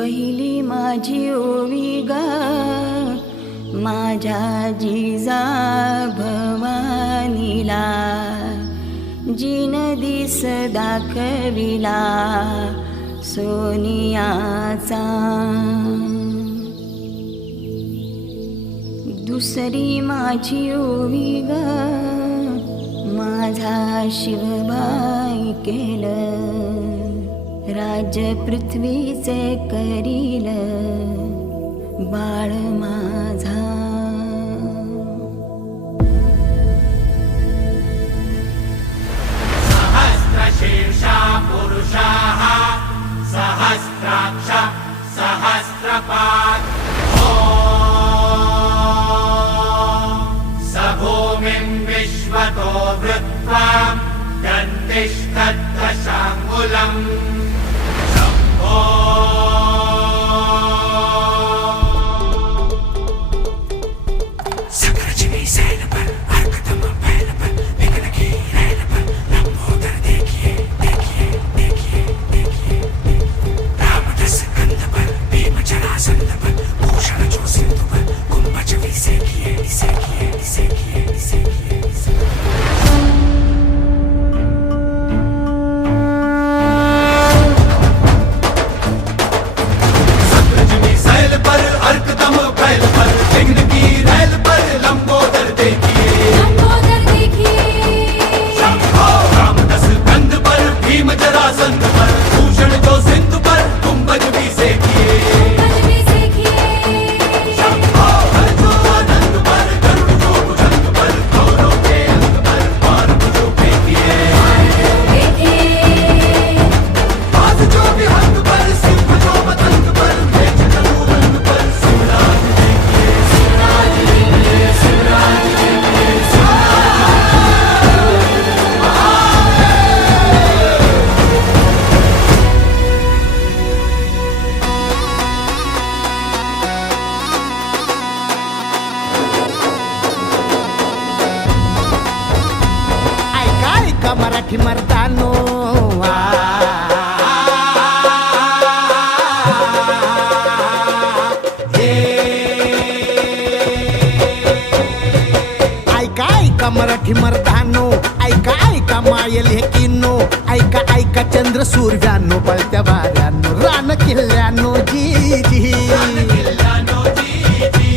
पहिली माझी ओवी गा माझ्या जिजा भवानीला, जिन दिस दाखविला सोनियाचा. दुसरी माझी ओवी ग माझा शिवबाई केलं, राज्य पृथ्वीचे करील बाळ माझा. सहस्रशीर्षा पुरुषाः सहस्राक्ष सहस्रपात्. स भूमिं विश्वतो वृत्वा दन्तिष्ठद्दशाङ्गुलम्. मराठी मर्दानो ऐका ऐका मराठी मर्दानो, ऐका ऐका मायल हे किन्नो, ऐका ऐका चंद्र सूर्यानो, पळत्या वाऱ्यानो, रान किल्ल्यानो जी जी.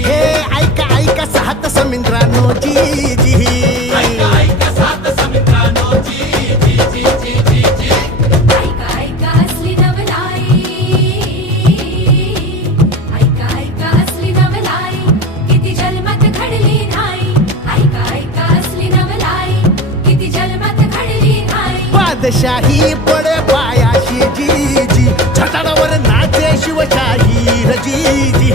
हे ऐका ऐका सात समुद्रानो जी जी. बादशाही पडे पायाशी जी जी, छटाडावर नाचे शिवशाही जी जी.